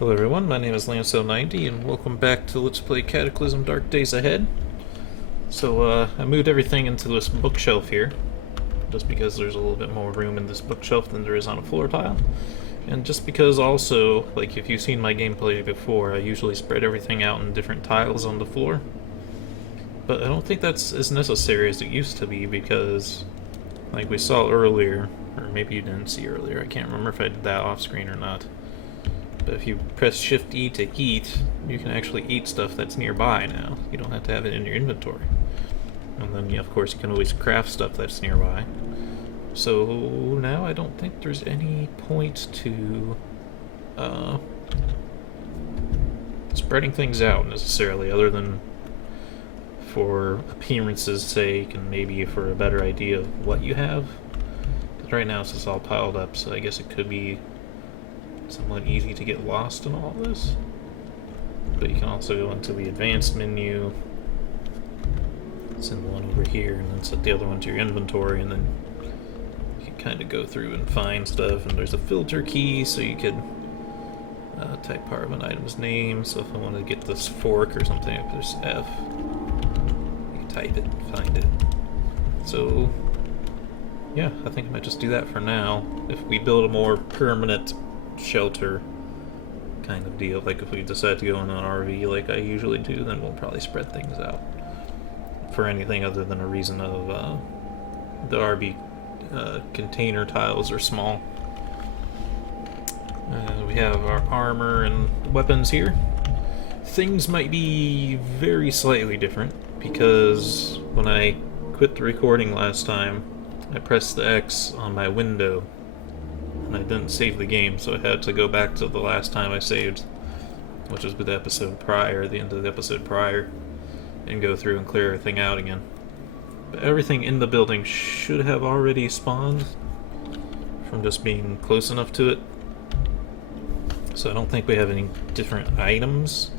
Hello everyone, my name is Lance090 and welcome back to Let's Play Cataclysm Dark Days Ahead. So I moved everything into this bookshelf here, just because there's a little bit more room in this bookshelf than there is on a floor tile. And just because also, like if you've seen my gameplay before, I usually spread everything out in different tiles on the floor. But I don't think that's as necessary as it used to be because, like we saw earlier, or maybe you didn't see earlier, I can't remember if I did that off screen or not. But if you press Shift E to eat, you can actually eat stuff that's nearby now. You don't have to have it in your inventory. And then, of course, you can always craft stuff that's nearby. So now I don't think there's any point to spreading things out necessarily, other than for appearance's sake and maybe for a better idea of what you have. Because right now it's just all piled up, so I guess it could be somewhat easy to get lost in all this. But you can also go into the advanced menu, send one over here, and then set the other one to your inventory, and then you can kind of go through and find stuff. And there's a filter key, so you could type part of an item's name. So if I want to get this fork or something, I press F. You can type it and find it. So yeah, I think I might just do that for now. If we build a more permanent shelter kind of deal, like if we decide to go in an RV like I usually do, then we'll probably spread things out for anything other than a reason of the RV container tiles are small. We have our armor and weapons here. Things might be very slightly different because when I quit the recording last time, I pressed the X on my window and I didn't save the game, so I had to go back to the last time I saved, which was with the episode prior, the end of the episode prior, and go through and clear everything out again. But everything in the building should have already spawned from just being close enough to it. So I don't think we have any different items.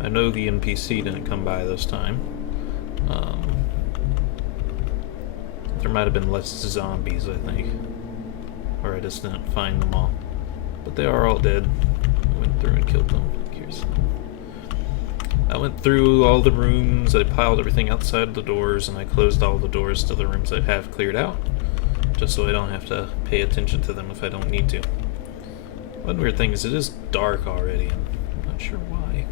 I know the NPC didn't come by this time. There might have been less zombies, I think. Or I just didn't find them all. But they are all dead. I went through and killed them. Here's them. I went through all the rooms, I piled everything outside the doors, and I closed all the doors to the rooms I have cleared out, just so I don't have to pay attention to them if I don't need to. One weird thing is it is dark already, and I'm not sure why.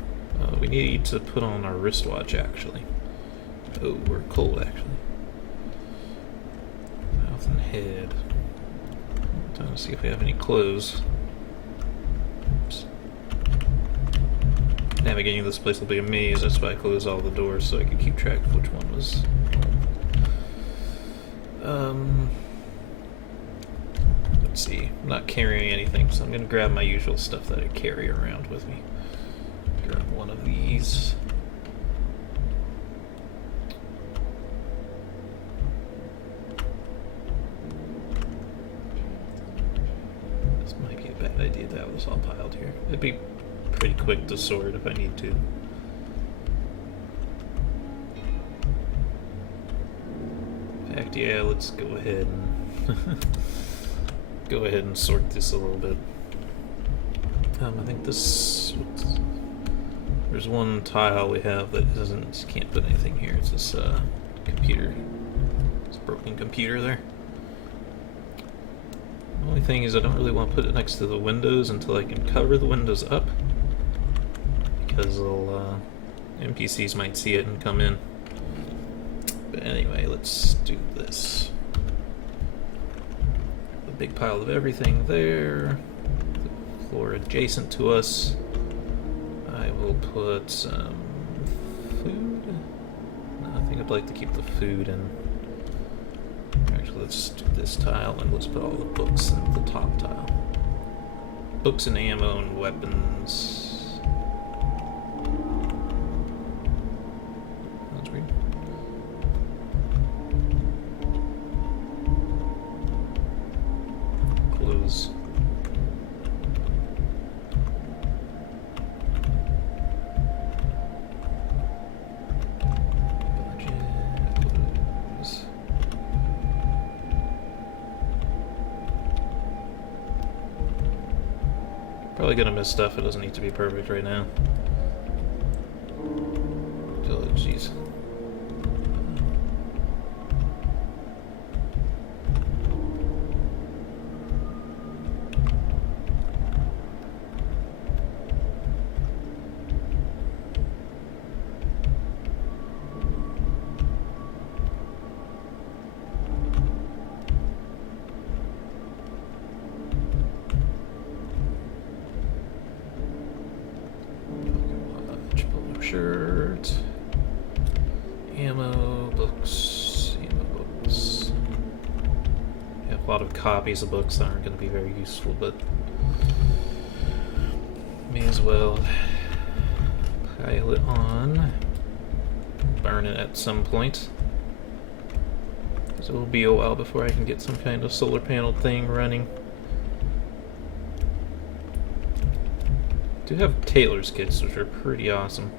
We need to put on our wristwatch, actually. Oh, we're cold, actually. Mouth and head. I'm trying to see if we have any clothes. Oops. Navigating this place will be a maze, that's why I closed all the doors so I could keep track of which one was let's see, I'm not carrying anything, so I'm gonna grab my usual stuff that I carry around with me. Grab one of these. This might be a bad idea to have this all piled here. It'd be pretty quick to sort if I need to. In fact, yeah, let's go ahead and go ahead and sort this a little bit. I think this, there's one tile we have that can't put anything here. It's this computer, this broken computer there. The only thing is I don't really want to put it next to the windows until I can cover the windows up, because NPCs might see it and come in. But anyway, let's do this. The big pile of everything there. The floor adjacent to us. I will put some food. No, I think I'd like to keep the food in. Actually, let's do this tile and let's put all the books in the top tile. Books and ammo and weapons. That's weird. Clothes. Probably gonna miss stuff. It doesn't need to be perfect right now. Oh, jeez. Shirt, ammo, books, I have a lot of copies of books that aren't going to be very useful, but may as well pile it on, burn it at some point, because it will be a while before I can get some kind of solar panel thing running. I do have Taylor's kits, which are pretty awesome.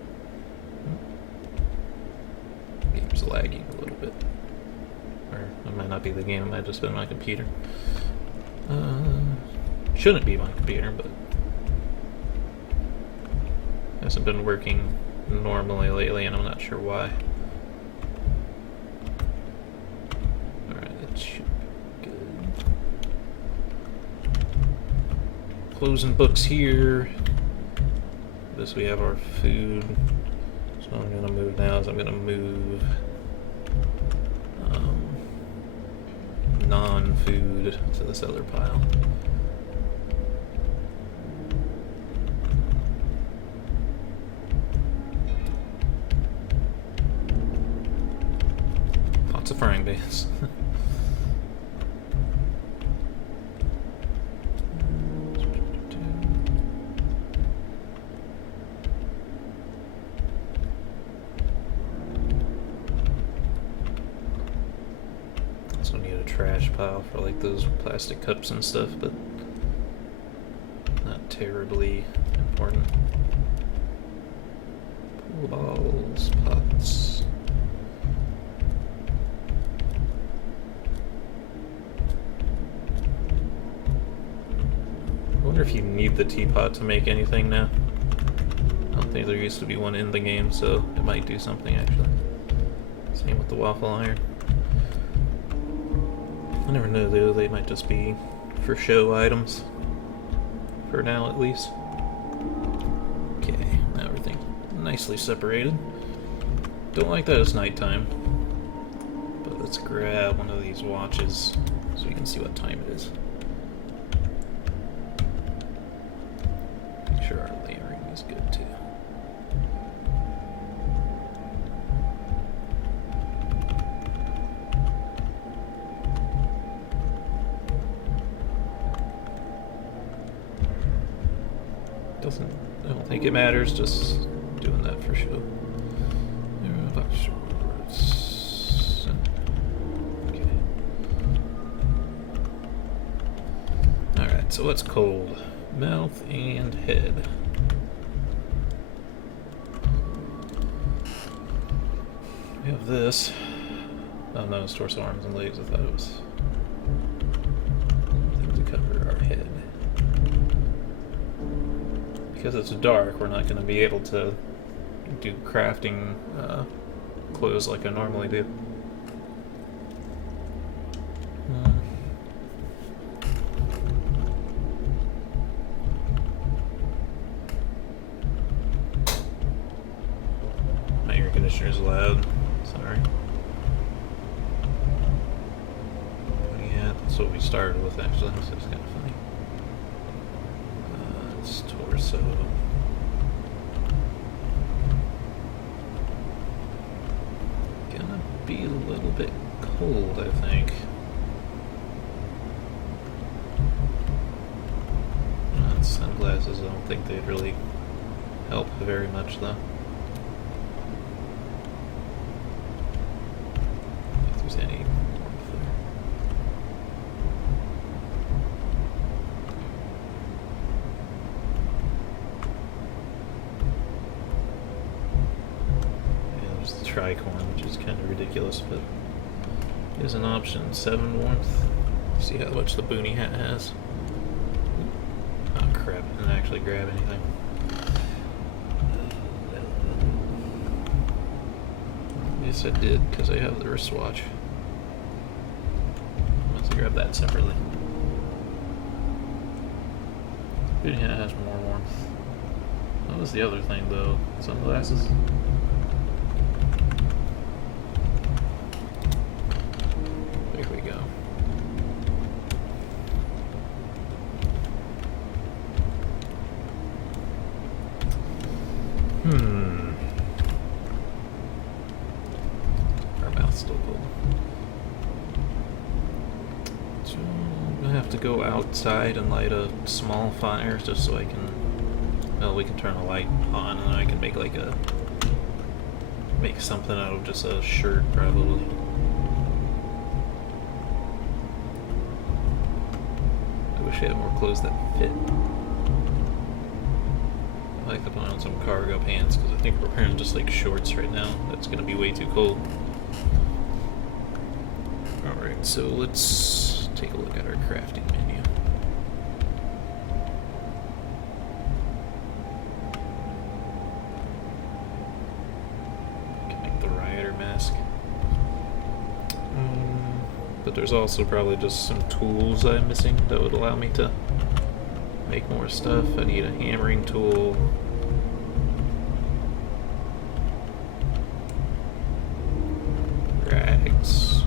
Game's lagging a little bit. Or it might not be the game, it might just be my computer. Shouldn't be my computer, but hasn't been working normally lately, and I'm not sure why. Alright, that should be good. Closing books here. This we have our food. So what I'm gonna move now is I'm gonna move non-food to this other pile. Lots of frying pans. Also need a trash pile for like those plastic cups and stuff, but not terribly important. Pool balls, pots. I wonder if you need the teapot to make anything now. I don't think there used to be one in the game, so it might do something actually. Same with the waffle iron. I never know though, they might just be for show items. For now at least. Okay, now everything nicely separated. Don't like that it's nighttime. But let's grab one of these watches so you can see what time it is. Make sure our layering is good too. I don't think it matters, just doing that for show. Okay. Alright, so what's cold? Mouth and head. We have this. Oh no, it's torso, arms, and legs. I thought it was something to cover our head. Because it's dark, we're not going to be able to do crafting clothes like I normally do. My air conditioner is loud. Sorry. Yeah, that's what we started with actually, so it's kind of funny. It's torso. Gonna be a little bit cold, I think. Sunglasses, I don't think they'd really help very much though. If there's any warmth there. Yeah, there's the tricorn, which is kind of ridiculous, but is an option. 7 warmth. See how much the boonie hat has. Oh crap, and I actually grab anything. Yes, I did, because I have the wristwatch. Let's grab that separately. But yeah, it has more warmth. What was the other thing, though? Sunglasses? There we go. Our mouth's still cold. So I'm gonna have to go outside and light a small fire just so I can. Well, we can turn a light on and then I can make like make something out of just a shirt probably. I wish I had more clothes that fit. I like to put on some cargo pants because I think we're wearing just like shorts right now. That's gonna be way too cold. Alright, so let's take a look at our crafting menu. But there's also probably just some tools I'm missing that would allow me to make more stuff. I need a hammering tool. Rags.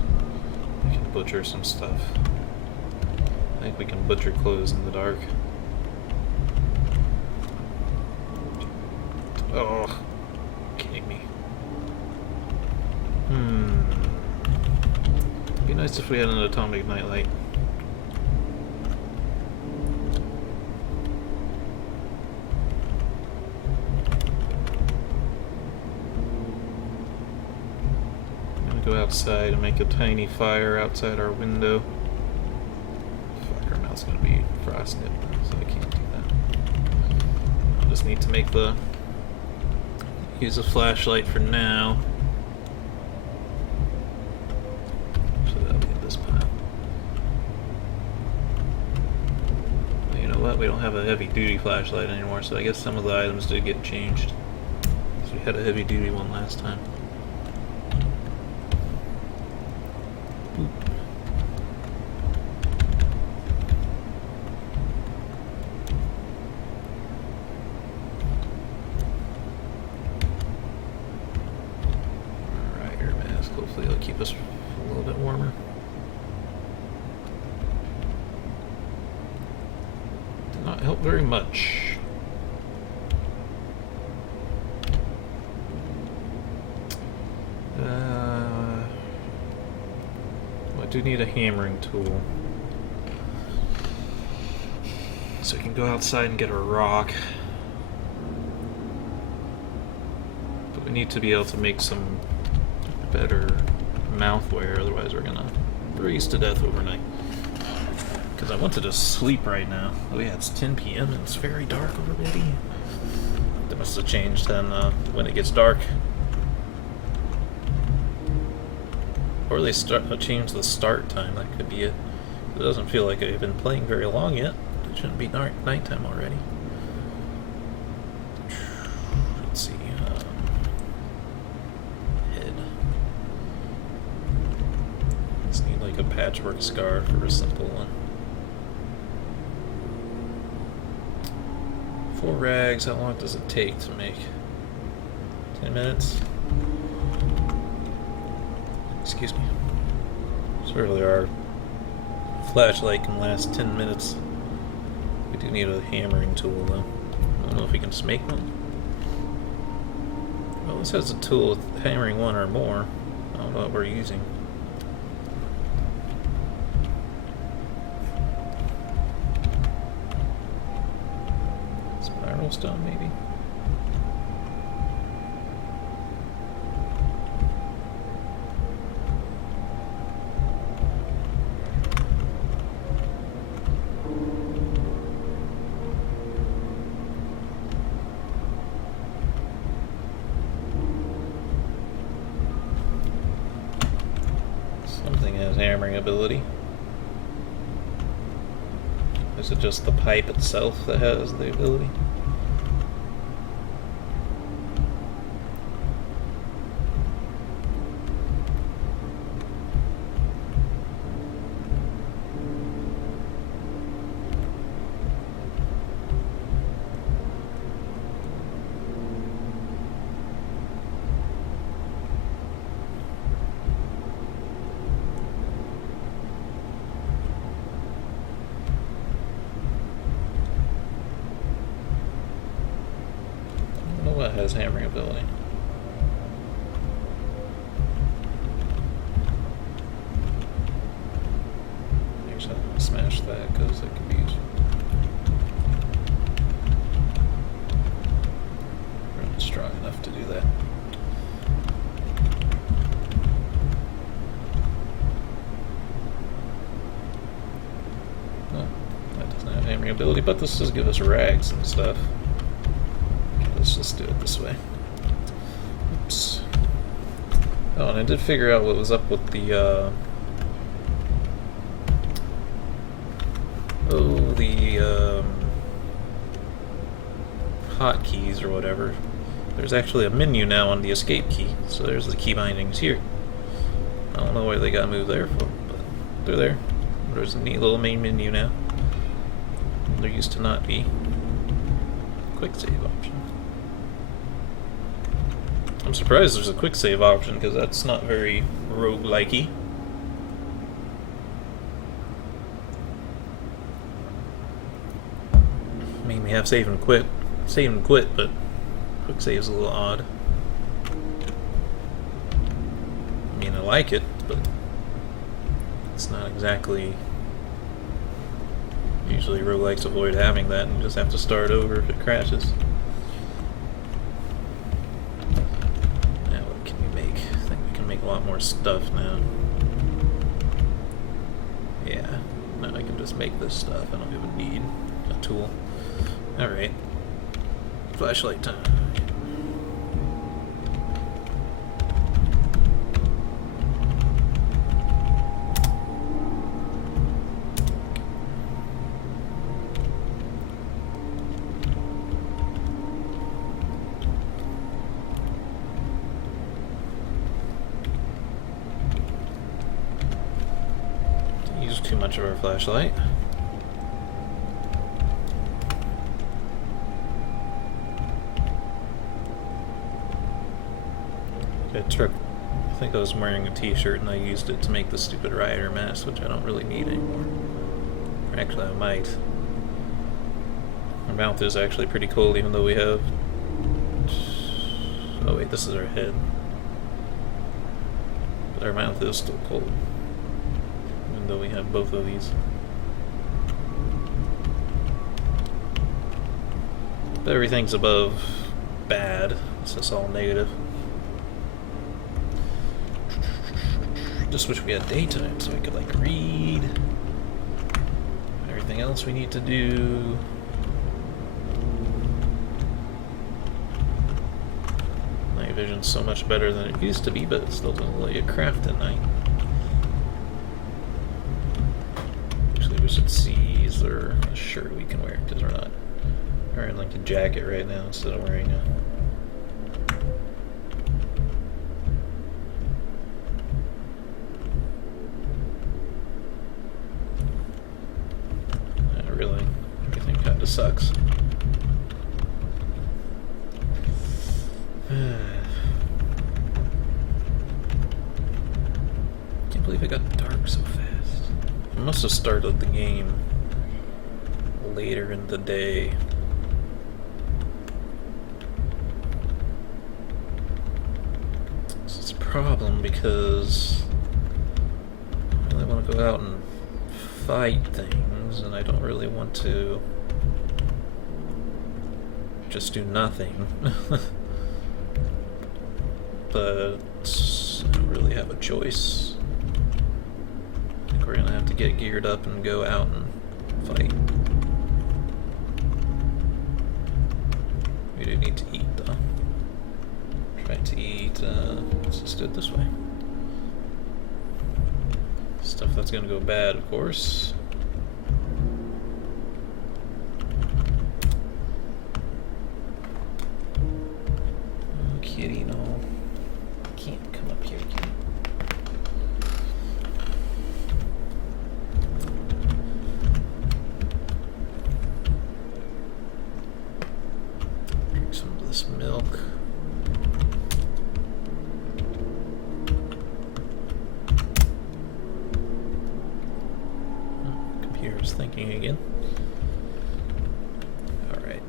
I can butcher some stuff. I think we can butcher clothes in the dark. Oh, kidding me. Be nice if we had an atomic nightlight. I'm gonna go outside and make a tiny fire outside our window. Fuck, our mouth's gonna be frostnip, so I can't do that. I'll just need to use a flashlight for now. We don't have a heavy-duty flashlight anymore, so I guess some of the items did get changed. So we had a heavy-duty one last time. Oop. Alright, air mask. Hopefully it'll keep us a little bit warmer. Not help very much. I do need a hammering tool. So I can go outside and get a rock. But we need to be able to make some better mouthwear, otherwise we're gonna freeze to death overnight. Because I want to just sleep right now. Oh yeah, it's 10 p.m. and it's very dark already. That must have changed then when it gets dark. Or they change the start time, that could be it. It doesn't feel like I've been playing very long yet. It shouldn't be nighttime already. Let's see. Head. Just need like a patchwork scarf or a simple one. 4 rags, how long does it take to make? 10 minutes? Excuse me. Certainly our flashlight can last 10 minutes. We do need a hammering tool though. I don't know if we can just make one. Well, this has a tool with hammering 1 or more. I don't know what we're using. Stone, maybe. Something has hammering ability. Is it just the pipe itself that has the ability? What has hammering ability? Actually, I'm gonna smash that because it could be useful. We're not strong enough to do that. No, that doesn't have hammering ability, but this does give us rags and stuff. Let's just do it this way. Oops. Oh, and I did figure out what was up with the, hotkeys or whatever. There's actually a menu now on the escape key, so there's the key bindings here. I don't know why they got moved there for, but they're there. There's a neat little main menu now. There used to not be. Quick save option. I'm surprised there's a quick save option, because that's not very roguelike-y. I mean, we have save and quit, but quick save's a little odd. I mean, I like it, but it's not exactly... Usually roguelikes avoid having that and just have to start over if it crashes. A lot more stuff now. Yeah, now I can just make this stuff. I don't even need a tool. Alright. Flashlight time. Too much of our flashlight. I think I was wearing a t-shirt and I used it to make the stupid rioter mask, which I don't really need anymore. Or actually, I might. Our mouth is actually pretty cold, even though we have... Oh wait, this is our head. But our mouth is still cold. Though we have both of these. But everything's above bad, so it's all negative. Just wish we had daytime so we could like read. Everything else we need to do. Night vision's so much better than it used to be, but it still doesn't let you craft at night. We should see, is there a shirt we can wear, because we're not wearing like a jacket right now instead of wearing a... Really, everything kind of sucks. Can't believe it got dark so fast. I must have started the game later in the day. It's a problem because I really want to go out and fight things, and I don't really want to just do nothing. But I don't really have a choice. We're gonna have to get geared up and go out and fight. We do need to eat though. Try to eat, let's just do it this way. Stuff that's gonna go bad, of course. kitty, no. Can't come up here, kitty. Drink some of this milk. Computer's thinking again. Alright.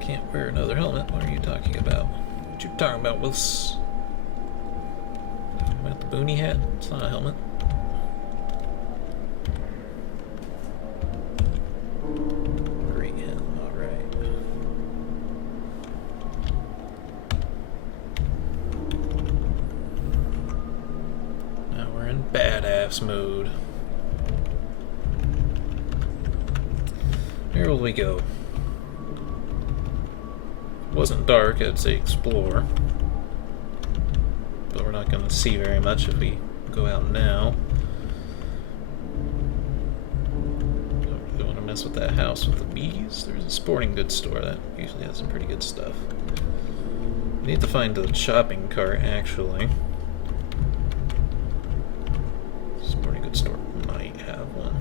Can't wear another helmet. What are you talking about? What you talking about, Willis? About the boonie hat? It's not a helmet. Great helm, alright. Now we're in badass mode. Where will we go? Wasn't dark, I'd say explore. But we're not going to see very much if we go out now. Don't really want to mess with that house with the bees. There's a sporting goods store that usually has some pretty good stuff. We need to find a shopping cart, actually. Sporting goods store might have one.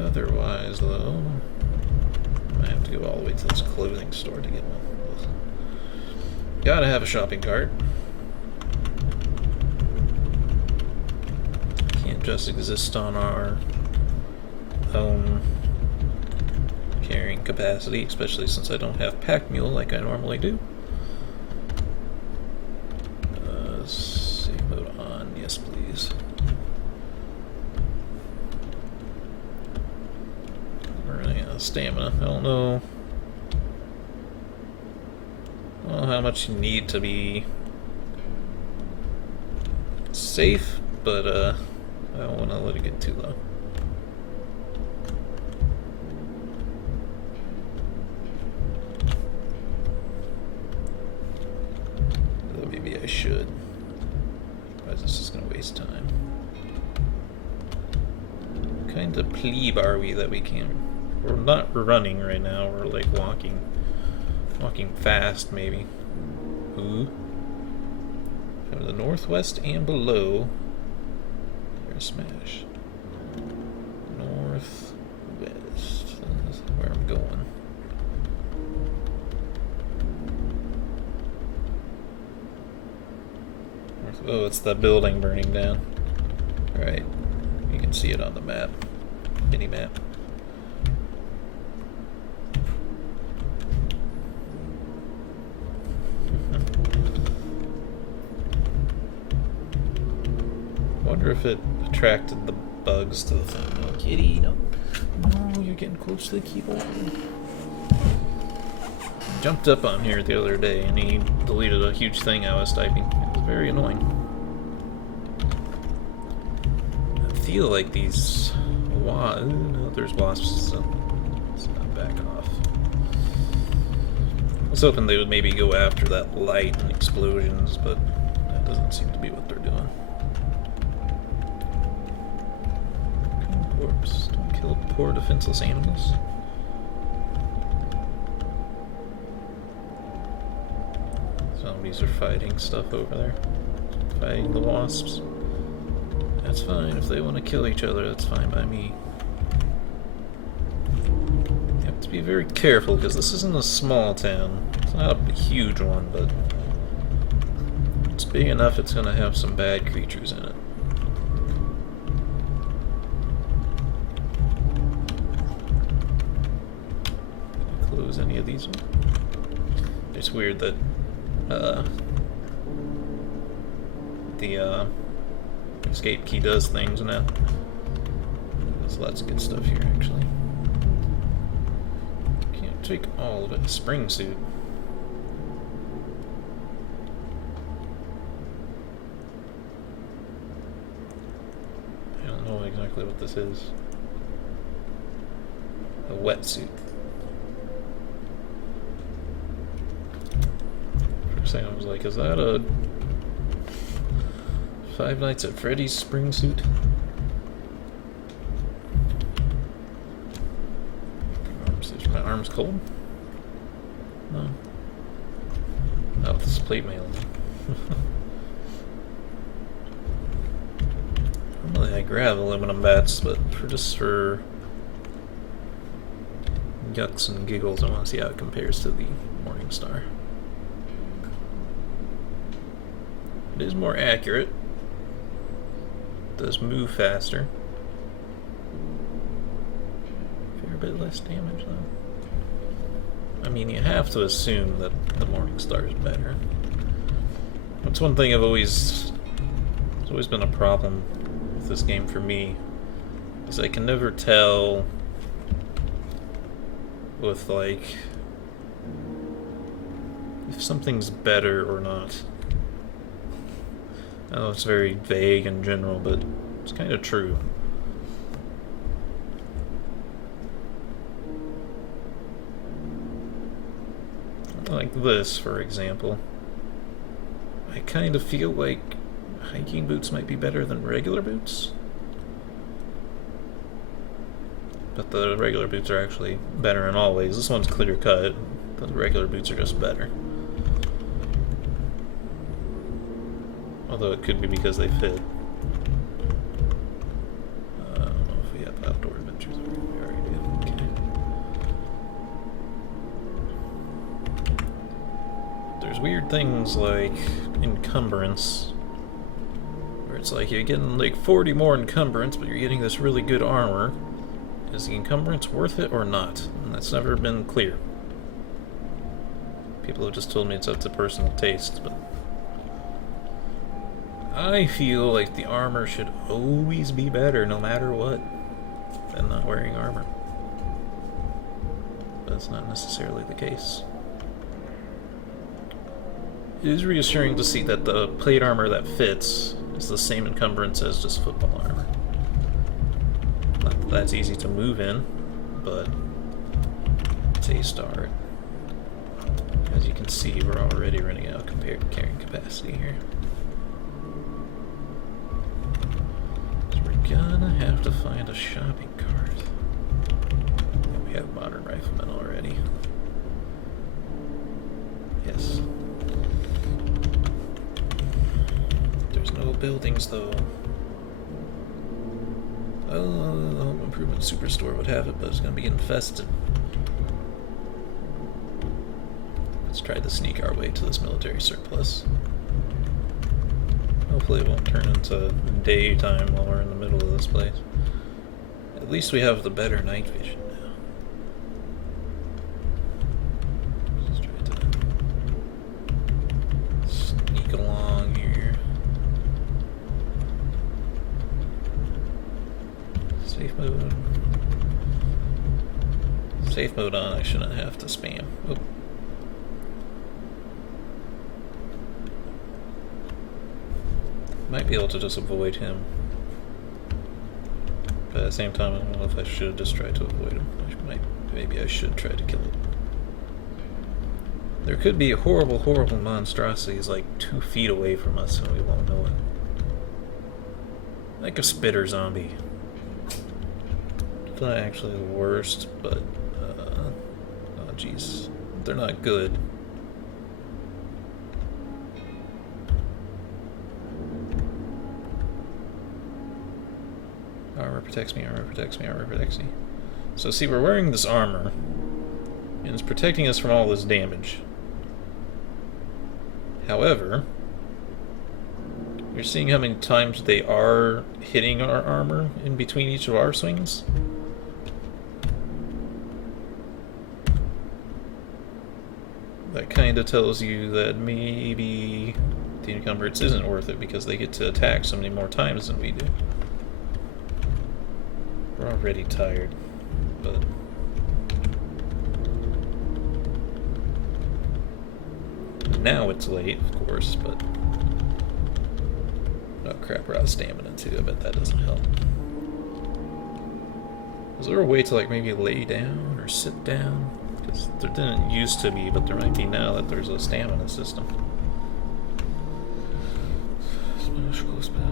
Otherwise, though, I might have to go all the way to this clothing store to get one. Gotta have a shopping cart. Can't just exist on our own carrying capacity, especially since I don't have pack mule like I normally do. Save mode on, yes please. Stamina. I don't know how much you need to be safe, but I don't want to let it get too low. Though maybe I should. Otherwise this is going to waste time. What kind of plebe are we that we can't... We're not running right now, we're like walking fast maybe. Ooh. From the northwest and below. There's smash. Northwest. That's where I'm going. Oh, it's that building burning down. Right. You can see it on the map. Mini map. Wonder if it attracted the bugs to the thing. No, kitty, no. No, you're getting close to the keyboard. Jumped up on here the other day and he deleted a huge thing I was typing. It was very annoying. I feel like these no, there's wasps, so let's not back off. I was hoping they would maybe go after that light and explosions, but that doesn't seem to be what they're doing. Corpse. Don't kill poor defenseless animals. Zombies are fighting stuff over there. Fighting the wasps. That's fine. If they want to kill each other, that's fine by me. You have to be very careful because this isn't a small town. It's not a huge one, but it's big enough it's going to have some bad creatures in it. Close any of these. It's weird that the escape key does things now. There's lots of good stuff here actually. Can't take all of it. Spring suit. exactly what this is. A wetsuit. First thing I was like, is that a Five Nights at Freddy's spring suit? Is my arms cold? No. Oh, this is plate mail. Normally I grab aluminum bats, but just for yucks and giggles, I want to see how it compares to the Morningstar. It is more accurate. It does move faster. Fair bit less damage, though. I mean, you have to assume that the Morningstar is better. That's one thing it's always been a problem with this game for me, is I can never tell with, like, if something's better or not. I know it's very vague and general, but it's kind of true. Like this, for example. I kind of feel like hiking boots might be better than regular boots. But the regular boots are actually better in all ways. This one's clear cut, but the regular boots are just better. Although it could be because they fit. I don't know if we have outdoor adventures. We already do. Okay. There's weird things like encumbrance, where it's like you're getting like 40 more encumbrance, but you're getting this really good armor. Is the encumbrance worth it or not? And that's never been clear. People have just told me it's up to personal taste, but I feel like the armor should always be better, no matter what, than not wearing armor. But that's not necessarily the case. It is reassuring to see that the plate armor that fits is the same encumbrance as just football armor. Not that that's easy to move in, but it's a start. As you can see, we're already running out compared to carrying capacity here. Gonna have to find a shopping cart. We have modern riflemen already. Yes. There's no buildings though. Oh, the Home Improvement Superstore would have it, but it's gonna be infested. Let's try to sneak our way to this military surplus. Hopefully it won't turn into daytime while we're in the middle of this place. At least we have the better night vision now. Just try to sneak along here. Safe mode. Safe mode on, I shouldn't have to spam. Oh. Might be able to just avoid him, but at the same time I don't know if I should just try to avoid him. Maybe I should try to kill it. There could be horrible monstrosities like 2 feet away from us and we won't know it. Like a spitter zombie. It's not actually the worst, but oh jeez, they're not good. Armor protects me, armor protects me, armor protects me. So see, we're wearing this armor, and it's protecting us from all this damage. However, you're seeing how many times they are hitting our armor in between each of our swings? That kind of tells you that maybe the encumbrance isn't worth it because they get to attack so many more times than we do. We're already tired, but now it's late, of course, but oh crap, we're out of stamina too. I bet that doesn't help. Is there a way to like maybe lay down or sit down? Because there didn't used to be, but there might be now that there's a stamina system. Smash close by.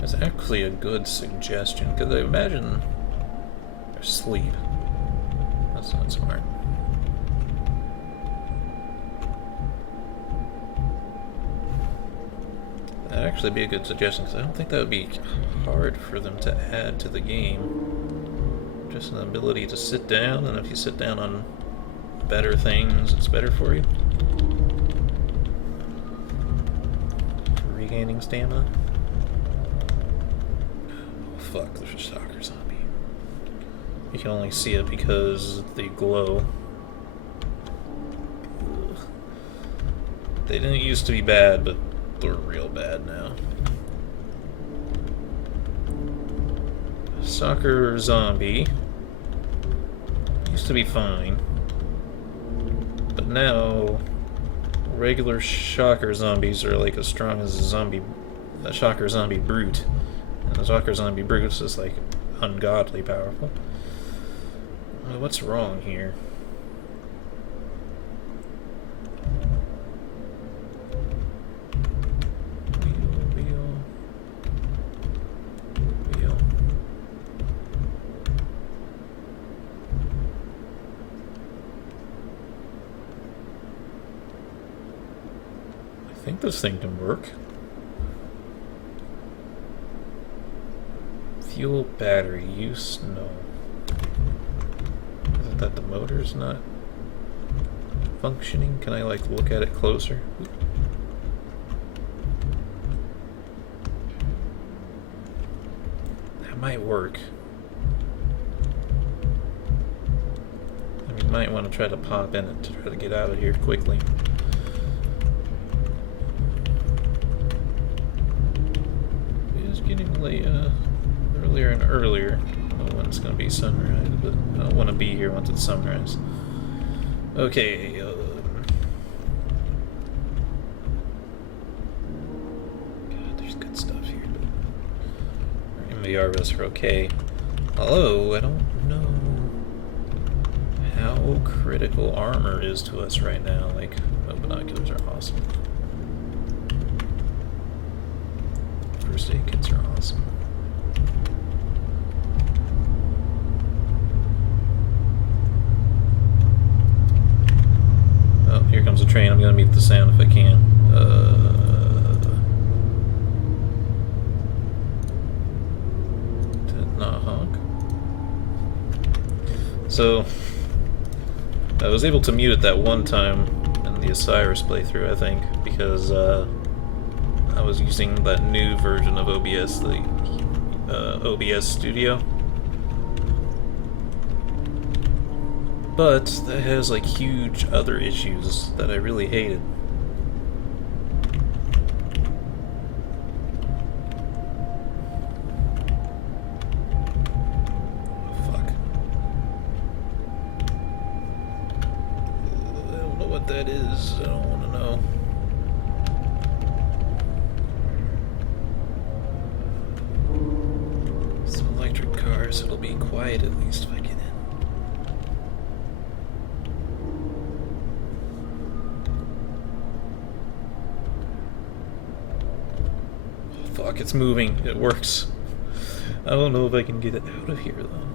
That's actually a good suggestion, because I imagine they're asleep. That's not smart. That'd actually be a good suggestion, because I don't think that would be hard for them to add to the game. Just an ability to sit down, and if you sit down on better things, it's better for you. For regaining stamina. Oh fuck, there's a soccer zombie. You can only see it because they glow. Ugh. They didn't used to be bad, but they're real bad now. Soccer zombie used to be fine, but now regular shocker zombies are like as strong as a shocker zombie brute, and the shocker zombie brute is just like ungodly powerful. What's wrong here? I think this thing can work. Fuel battery use, no. Is it that the motor's not functioning? Can I like look at it closer? That might work. I mean, you might want to try to pop in it to try to get out of here quickly. Getting late, earlier and earlier. I don't know when it's going to be sunrise, but I don't want to be here once it's sunrise. Okay, God, there's good stuff here, but our MVR rests are okay. Although, I don't know how critical armor is to us right now. Like, oh, binoculars are awesome. First aid kits are awesome. Oh, here comes a train. I'm gonna mute the sound if I can. Did not honk. So, I was able to mute it that one time in the Osiris playthrough, I think, because I was using that new version of OBS, the OBS Studio. But that has like huge other issues that I really hated. Fuck. I don't know what that is. I don't want to know. So it'll be quiet at least if I get in. Oh, fuck, it's moving. It works. I don't know if I can get it out of here though.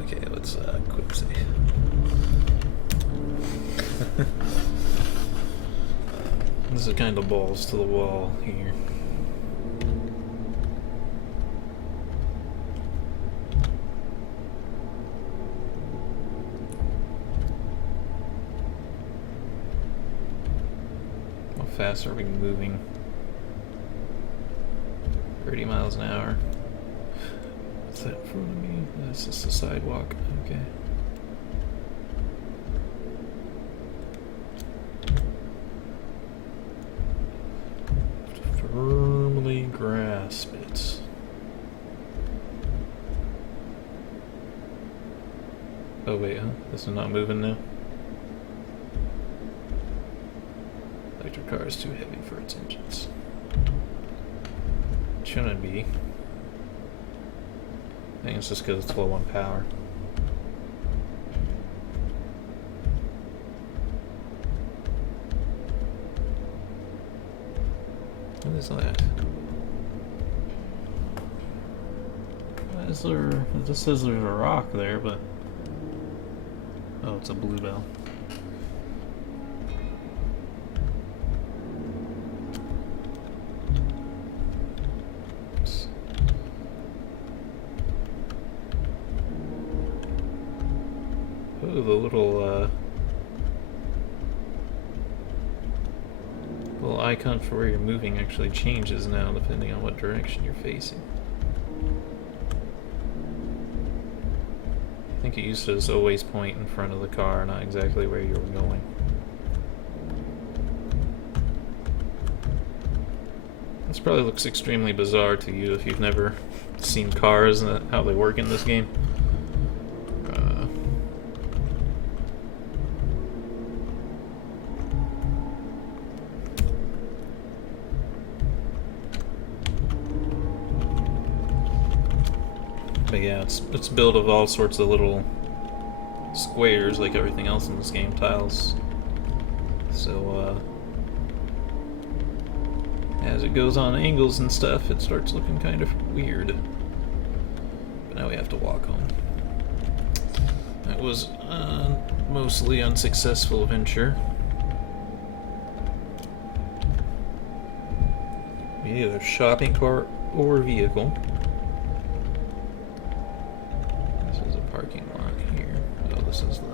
Okay, let's quick save. This is kind of balls to the wall here. How fast are we moving? 30 miles an hour. What's that in front of me? That's just a sidewalk. Okay. Firmly grasp it. Oh wait, huh? This is not moving now. Electric car is too heavy for its engines. Shouldn't be. I think it's just because it's low on power. What is that? Why is there... It just says there's a rock there, but... Oh, it's a bluebell. Oh, the little icon for where you're moving actually changes now depending on what direction you're facing. I think it used to just always point in front of the car, not exactly where you were going. This probably looks extremely bizarre to you if you've never seen cars and how they work in this game. But yeah, it's built of all sorts of little squares, like everything else in this game, tiles. So, as it goes on angles and stuff, it starts looking kind of weird. But now we have to walk home. That was a mostly unsuccessful venture. We need a shopping cart or vehicle. Parking lot here. Oh, this is the...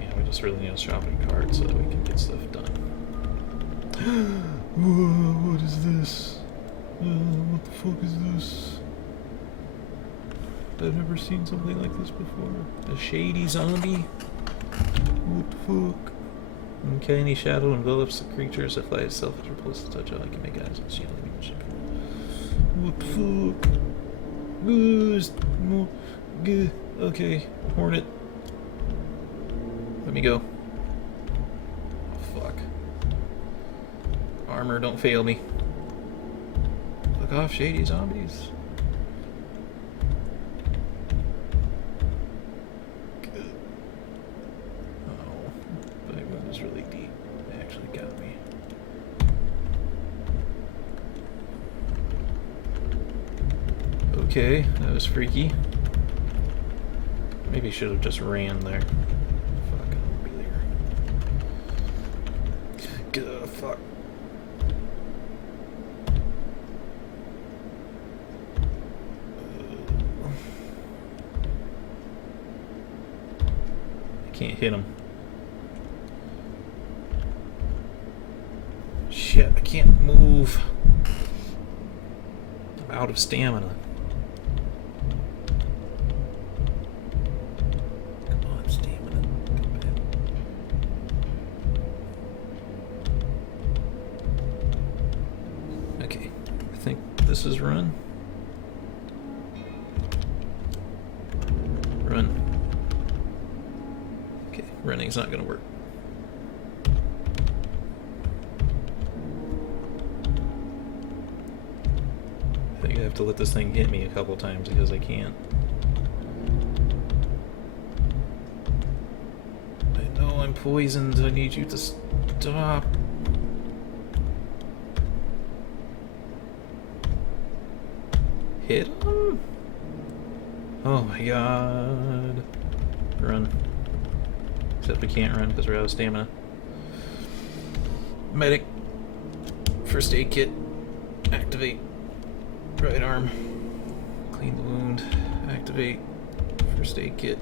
Yeah, we just really need a shopping cart so that we can get stuff done. Whoa, what is this? What the fuck is this? I've never seen something like this before. A shady zombie? What the fuck? Uncanny shadow envelops the creature as if light itself is repulsed to touch it like it make eyes and shield leadership. What the fuck? Okay, Hornet. Let me go. Oh, fuck. Armor, don't fail me. Fuck off, shady zombies. Oh, but that one was really deep. It actually got me. Okay, that was freaky. Maybe should have just ran there. Fuck, I won't be there. Fuck. I can't hit him. Shit, I can't move. I'm out of stamina. This is run. Run. Okay, running's not gonna work. I think I have to let this thing hit me a couple times because I can't. I know I'm poisoned. I need you to stop. Hit him? Oh my god. Run. Except we can't run because we're out of stamina. Medic. First aid kit. Activate. Right arm. Clean the wound. Activate. First aid kit.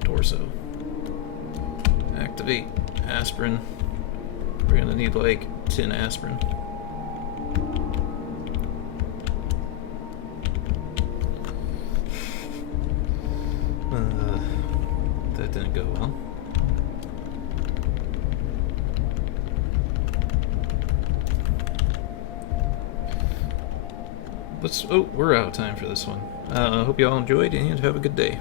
Torso. Activate. Aspirin. We're gonna need like 10 aspirin. That didn't go well. Oh, we're out of time for this one. I hope you all enjoyed and have a good day.